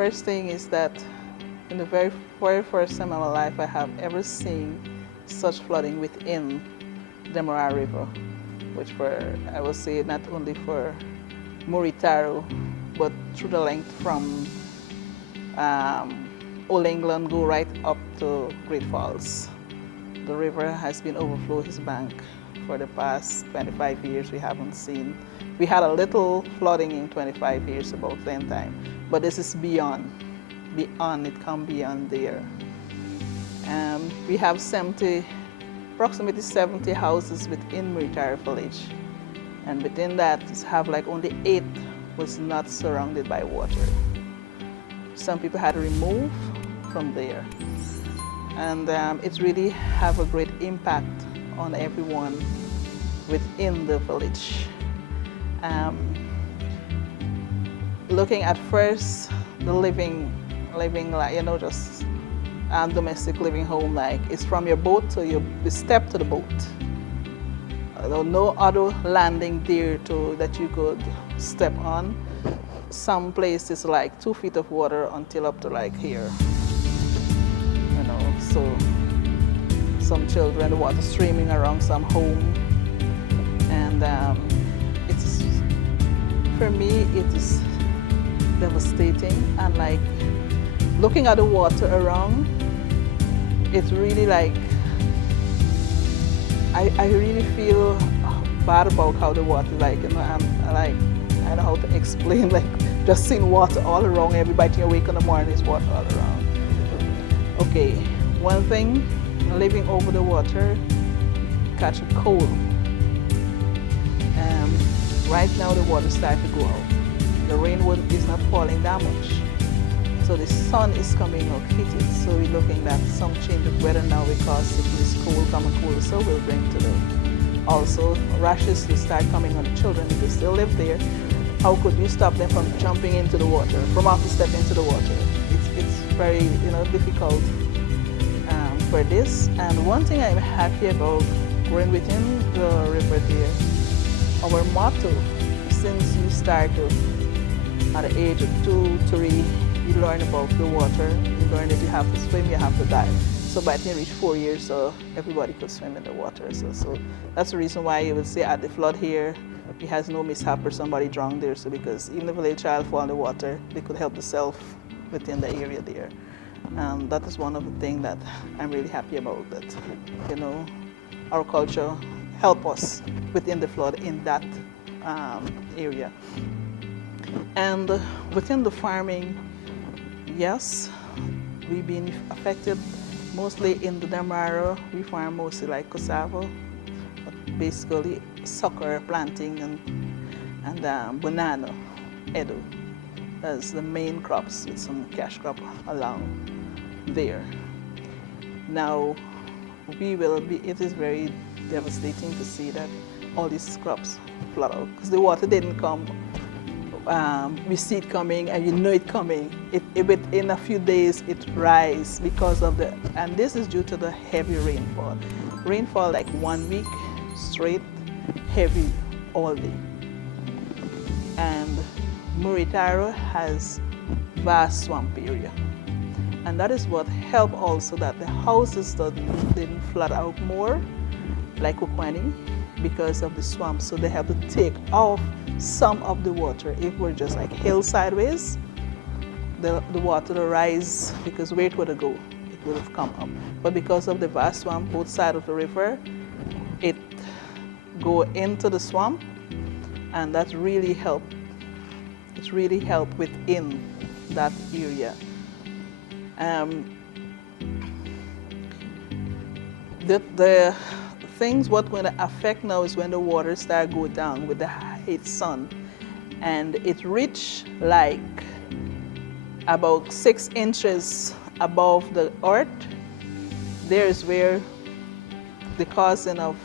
first thing is that in the very first time in my life I have ever seen such flooding within the Muritaro River, which I will say not only for Muritaro, but through the length from Old England go right up to Great Falls. The river has been overflowing its bank for the past 25 years. We had a little flooding in 25 years, about 10 times, but this is beyond, it come beyond there. We have approximately 70 houses within Muritaro Village, and within that, have like only 8 was not surrounded by water. Some people had to remove from there, and it really have a great impact on everyone within the village. Looking at first the living like, you know, just domestic living home, like it's from your boat to you step to the boat. No other landing there that you could step on. Some places like 2 feet of water until up to like here. You know, so some children, the water streaming around some home, and it's, for me, it is devastating. And like looking at the water around, it's really like I really feel bad about how the water, like, you know, I don't know how to explain, like just seeing water all around. Everybody you wake in the morning is water all around. Okay, one thing, living over the water, catch a cold. Right now the water starts to go out. The rain is not falling that much. So the sun is coming out heated. So we're looking at some change of weather now, because if this cold come and cool, so will bring to the, also rashes will start coming on the children if they still live there. How could you stop them from jumping into the water, from off the step into the water? It's very, you know, difficult for this. And one thing I'm happy about growing within the river there, our motto, since you start at the age of 2, 3, you learn about the water, you learn that you have to swim, you have to dive. So by the time you reach 4 years, so everybody could swim in the water. So that's the reason why you will say at the flood here, it has no mishap or somebody drowned there. So because even if a little child fall in the water, they could help themselves within the area there. And that is one of the things that I'm really happy about, that, you know, our culture help us within the flood in that area. And within the farming, yes, we've been affected mostly in the Damara. We farm mostly like cassava, but basically sucker planting and banana, edo. That's the main crops, with some cash crop along there. Now, it is very devastating to see that all these crops flood out, because the water didn't come. We see it coming, and you know it coming. Within a few days, it rises because of and this is due to the heavy rainfall. Rainfall like 1 week straight, heavy all day. And Muritaro has vast swamp area. And that is what helped also that the houses didn't flood out more, like Ukwani, because of the swamp. So they have to take off some of the water. If we're just like hill sideways, the water will rise, because where it would go, it would have come up. But because of the vast swamp, both sides of the river, it go into the swamp, and that really helped. It's really helped within that area. The things what going to affect now is when the water start go down with the hot sun, and it reach like about 6 inches above the earth. There is where the causing of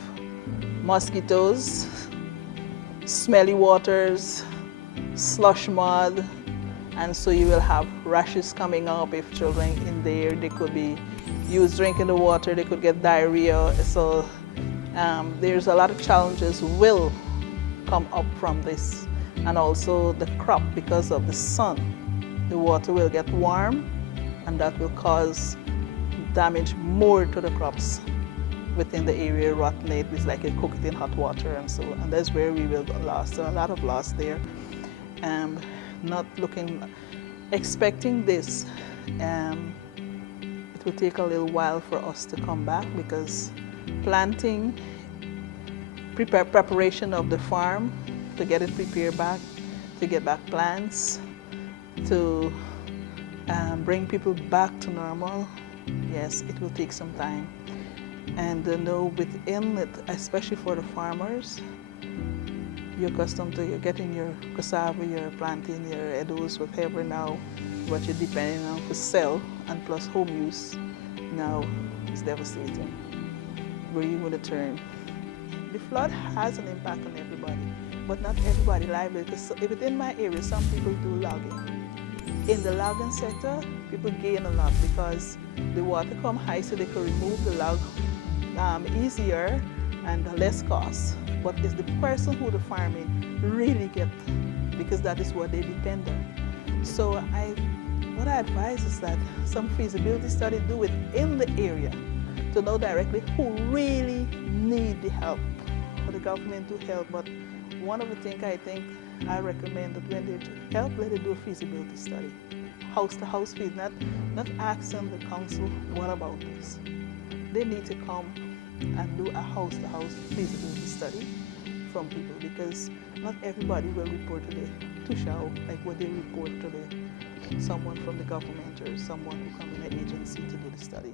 mosquitoes, smelly waters, slush mud, and so you will have rashes coming up if children in there. They could be used drinking the water, they could get diarrhea. So there's a lot of challenges will come up from this, and also the crop, because of the sun the water will get warm, and that will cause damage more to the crops within the area, rotten it. It's like you cook it in hot water and so, and that's where we will lost. So a lot of loss there. Not looking, expecting this. It will take a little while for us to come back because planting, preparation of the farm to get it prepared back, to get back plants, to bring people back to normal. Yes, it will take some time. And know within it, especially for the farmers, you're accustomed to you're getting your cassava, you're planting your edos, whatever now, what you're depending on for sell and plus home use. Now it's devastating. Where you going to turn? The flood has an impact on everybody, but not everybody liable. Because within my area, some people do logging. In the logging sector, people gain a lot because the water come high, so they can remove the log easier and less cost. But it's the person who the farming really get, because that is what they depend on. So what I advise is that some feasibility study do it in the area to know directly who really need the help, for the government to help. But one of the things I recommend that when they help, let it do a feasibility study. House to house feed, not asking the council, what about this? They need to come and do a house to house feasibility study from people, because not everybody will report to the Toshao like what they report to someone from the government or someone who come in an agency to do the study.